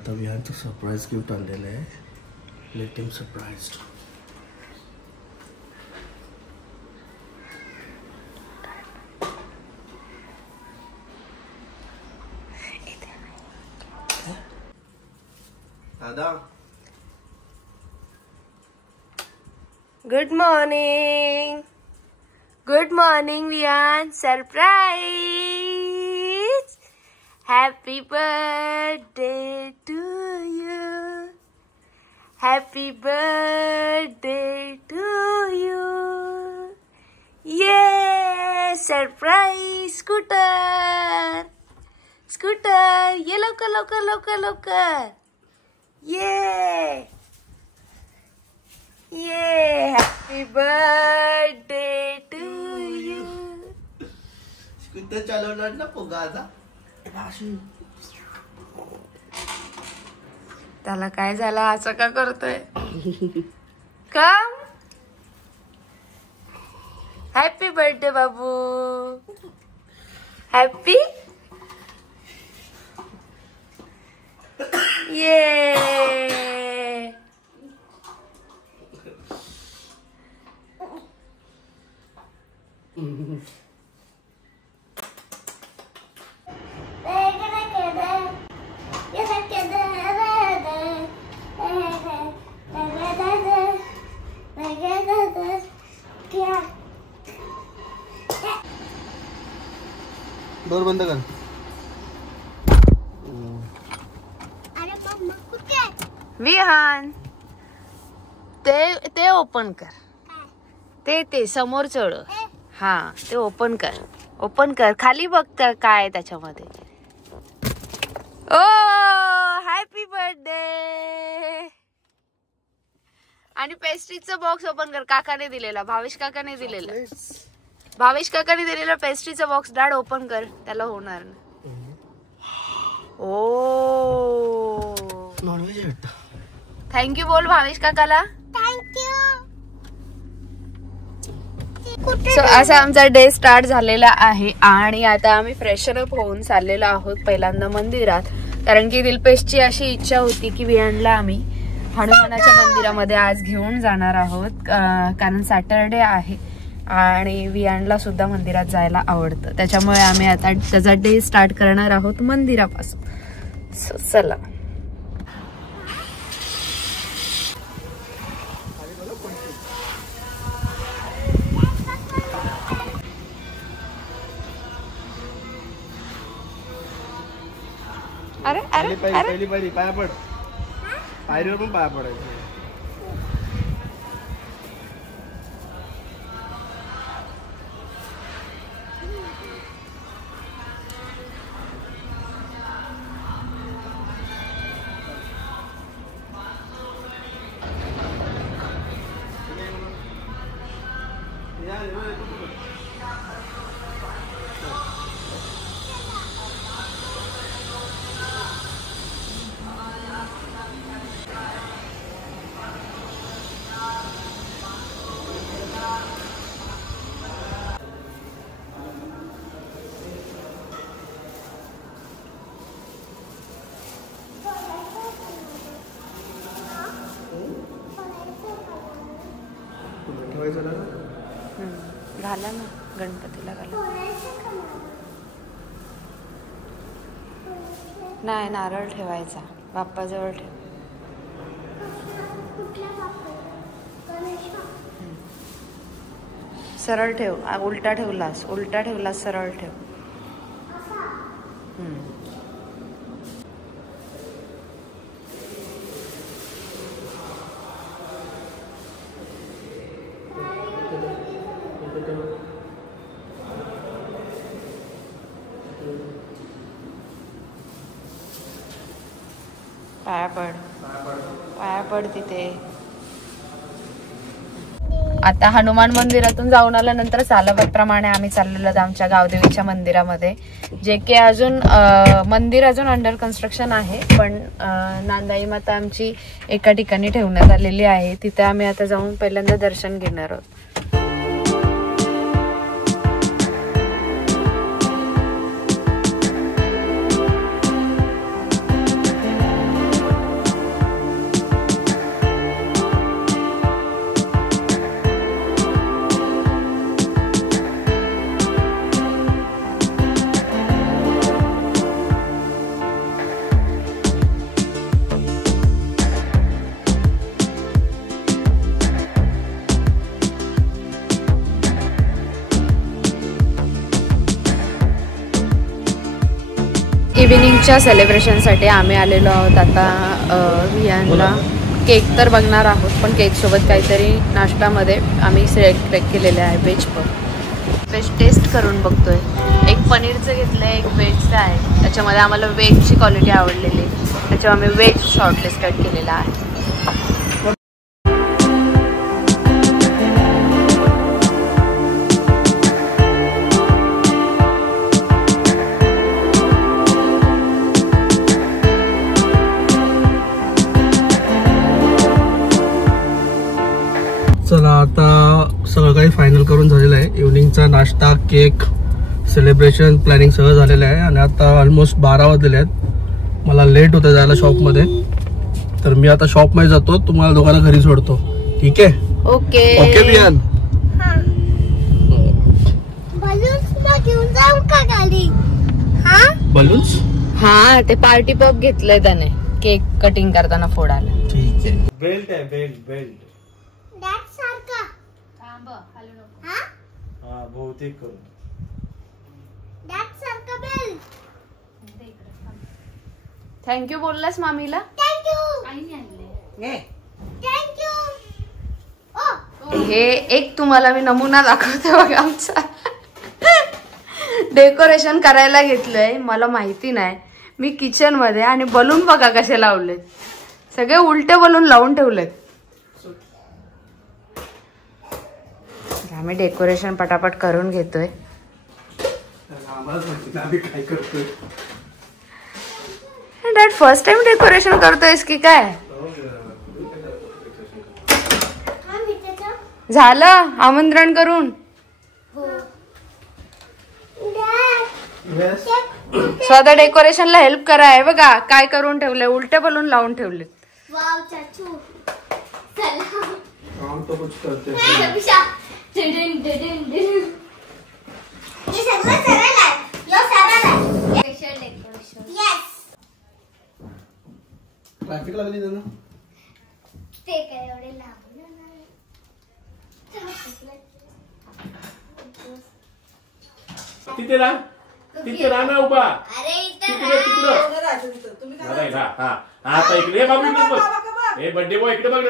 आता विहानचं surprise gift आणलेलं आहे. Let him surprised. दादा good morning. Good morning Vihaan. Surprise. Happy birthday to you. Happy birthday to you. ये surprise. Scooter scooter ये लवकर लवकर लवकर लवकर. ये ये happy birthday to you. Scooter चालवणार ना पोगा आता. त्याला काय झालं असं का करतोय. कम. हॅपी बर्थडे बाबू. हॅपी. ये डोर बंद कर. विहान ते ओपन कर. ते समोर चढ. हा ते ओपन कर. ओपन कर. खाली बघ काय आहे त्याच्यामध्ये. ओ हॅपी बर्थडे. आणि पेस्ट्रीचं बॉक्स ओपन कर. काकाने दिलेला. भावेश काकाने दिलेला. भावेश काकाने दिलेला पेस्ट्रीचा बॉक्स. डॅड ओपन कर. त्याला होणार ना. ओ नॉनव्हेज भेटतं. थँक्यू बोल भावेश काकाला. सो असा आमचा डे स्टार्ट झालेला आहे. आणि आता आम्ही फ्रेशर अप होऊन चाललेलो आहोत पहिल्यांदा मंदिरात. कारण की दिलपेशची अशी इच्छा होती की विहानला आम्ही हनुमानाच्या मंदिरामध्ये आज घेऊन जाणार आहोत. कारण सॅटरडे आहे आणि विहानला सुद्धा मंदिरात जायला आवडतं. त्याच्यामुळे आम्ही आता त्याचा डे स्टार्ट करणार आहोत मंदिरापासून. सो चला. अरे अरे पहिली पाया पड. पायरीवर पण पाया पडायचं. घाला ना गणपतीला घाला. नाही नारळ ठेवायचा. बाप्पाजवळ ठेव. सरळ ठेव. उलटा ठेवलास. उलटा ठेवलास. सरळ ठेव. पाया पड. पाया पड तिथे. आता हनुमान मंदिरातून जाऊन आल्यानंतर सालाबादप्रमाणे आम्ही चाललेलो आमच्या गावदेवीच्या मंदिरामध्ये. जे की अजून मंदिर अजून अंडर कन्स्ट्रक्शन आहे. पण नांदाई माता आमची एका ठिकाणी ठेवण्यात आलेली आहे. तिथे आम्ही आता जाऊन पहिल्यांदा दर्शन घेणार आहोत. इव्हिनिंगच्या सेलिब्रेशनसाठी आम्ही आलेलो आहोत आता वियांना केक तर बघणार आहोत, पण केकसोबत काहीतरी नाश्त्यामध्ये आम्ही सिलेक्ट केलेले आहे व्हेज टेस्ट करून बघतोय. एक पनीरचं घेतलं आहे, एक व्हेजचं आहे. त्याच्यामध्ये आम्हाला व्हेजची क्वालिटी आवडलेली, त्याच्यामुळे आम्ही व्हेज शॉर्टलिस्ट कट केलेला आहे. चला आता सगळं काही फायनल करून झालेलं आहे. इव्हनिंगचा नाश्ता, केक, सेलिब्रेशन, प्लॅनिंग सगळं झालेलं आहे आणि आता ऑलमोस्ट 12 वाजलेले आहेत. मला लेट होतं जायला शॉपमध्ये, तर मी आता शॉपमध्ये जातो. तुम्हाला दोघांना घरी सोडतो, ठीक आहे? Okay okay Viaan. बलून्स हा ते पार्टी पॉप घेतलंय त्याने केक कटिंग करताना फोडायला. ठीक आहे. बेल्ट आहे, बेल्ट बहुतेक करून थँक्यू बोललास मामीला? हे एक तुम्हाला मी नमुना दाखवते बघा आमचा. डेकोरेशन करायला घेतलंय, मला माहिती नाही. मी किचन मध्ये आणि बलून बघा कसे लावलेत, सगळे उलटे बलून लावून ठेवलेत. आम्ही डेकोरेशन पटापट करून घेतोय. काय करतोय? डॅड फर्स्ट टाइम डेकोरेशन करतोयस की काय? झालं आमंत्रण करून? स्वतः डेकोरेशनला हेल्प करा. आहे बघा काय करून ठेवले, उलटे बलून लावून ठेवले. काम तो कुछ करते ट्रॅफिक लागली ना. तिथे राहा ना उभा. आता इकडे बाबू, हे बर्थडे बॉय इकडे बघ.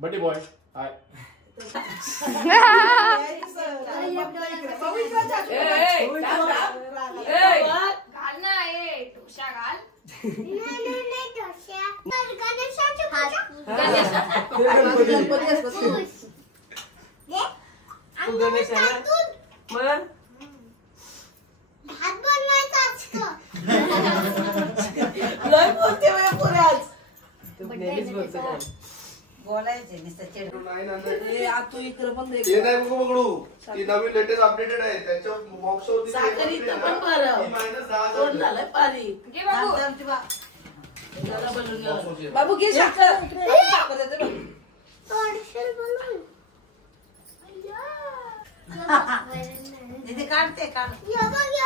बर्थडे बॉय नवीन लेटेस्ट अपडेटेड आहे त्याच्या बॉक्स होती. बाबू घे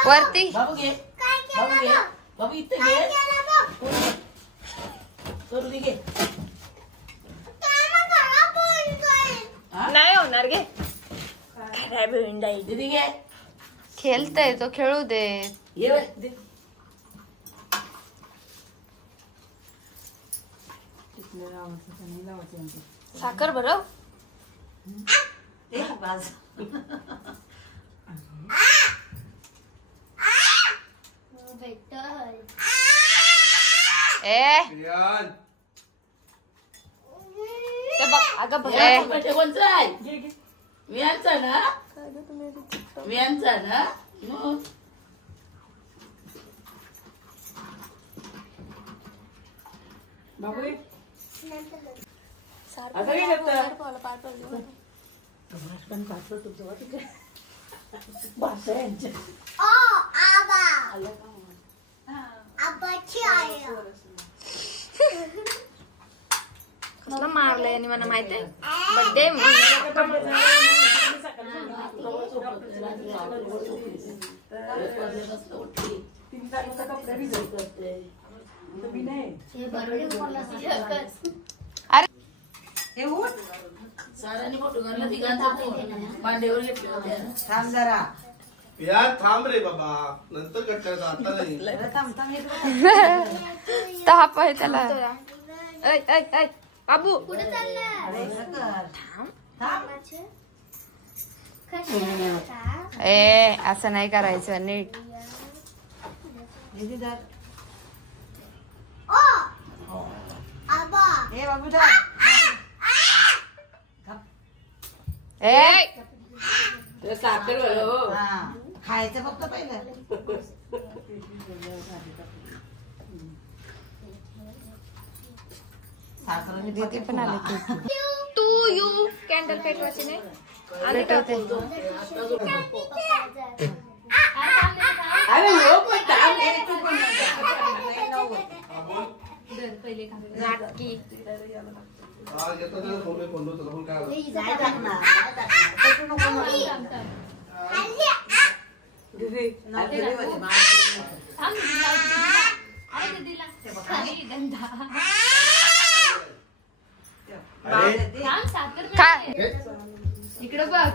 वरती बाबू घे बाबू इथे घे करू दे घे. नाही होणार गे. दीदी घे. खेळतय तो, खेळू दे. साखर बरं अगं कोणचं आहे? वियांचा ना बाबू कसला मारलंय आणि मला माहित आहे बर्थडे सारांनी फोटो काढला तिघांचा मांडीवर घेतले होते. थांब जरा यार थांब रे बाबा, नंतर कट करायचं, आता नाही. ताप आहे त्याला. बाबू ए असं नाही करायचं, नीट. ए साखर खायचं फक्त पहिलं. दीदी पण आले. तू यू कॅन्डल पेटवायची नाही पेटवते. अरे हो पण थांब रे, तू पण नाटकी. इकडे बघ.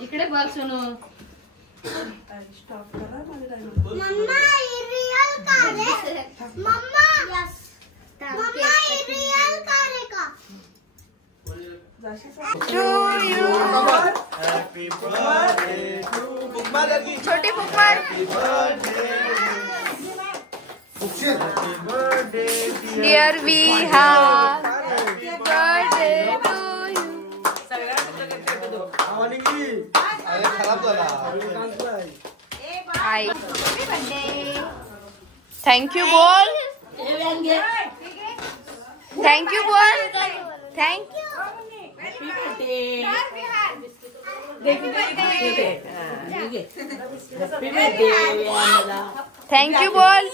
इकडे बघ सोनू. छोटी फुकमार. Dear Vihar, birthday to you. खराब झाला. आई थँक्यू बोल. थँक्यू बोल. थँक्यू. थँक्यू बोल.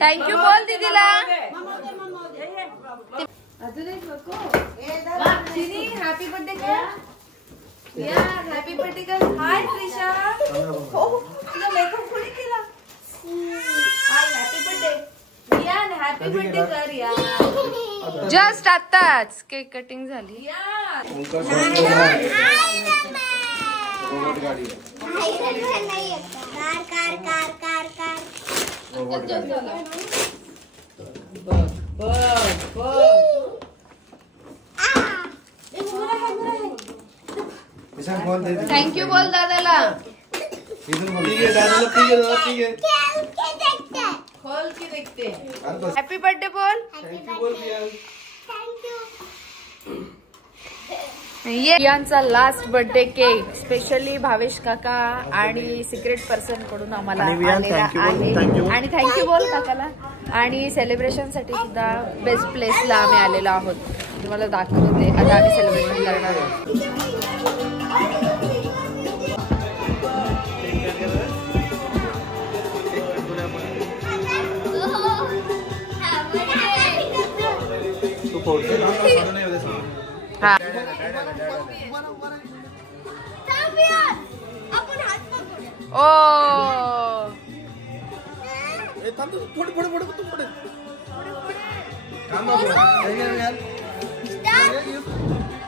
थँक्यू बोल दीदीला. हॅपी बर्थडे कर. हॅपी बर्थडे कर. हाय त्रिशा. तुला मेकअप कोणी केला? Hi happy birthday. यार हॅपी बर्थडे कर यार. जस्ट आताच केक कटिंग झाली. रोबोट गाडी थँक्यू बोल दादाला. खोल की देखते. हॅपी बर्थडे बोल. यांचा last birthday cake specially Bhavesh काका आणि सिक्रेट पर्सन कडून आम्हाला आलेला आहे. आणि थँक्यू बोल काकाला. आणि सेलिब्रेशन साठी सुद्धा बेस्ट प्लेसला आम्ही आलेलो आहोत. तुम्हाला दाखवते आता आम्ही सेलिब्रेशन करणार आहोत.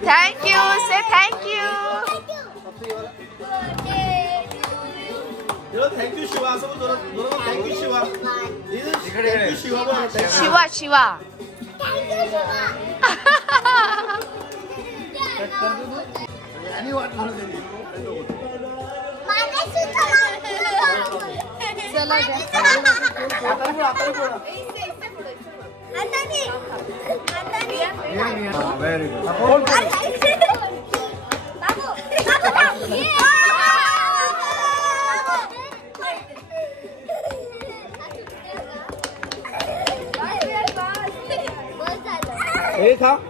Thank you. Say thank you. Thank you Shiva. Thank you Shiva. Shiva Shiva. चला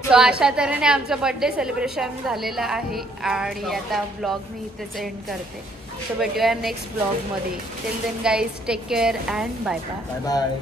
सो अशा तऱ्हेने आमचं बर्थडे सेलिब्रेशन झालेलं आहे आणि आता ब्लॉग मी इथेच एंड करते. सो भेटूया नेक्स्ट ब्लॉगमध्ये. Till then guys take care and bye bye. Bye bye.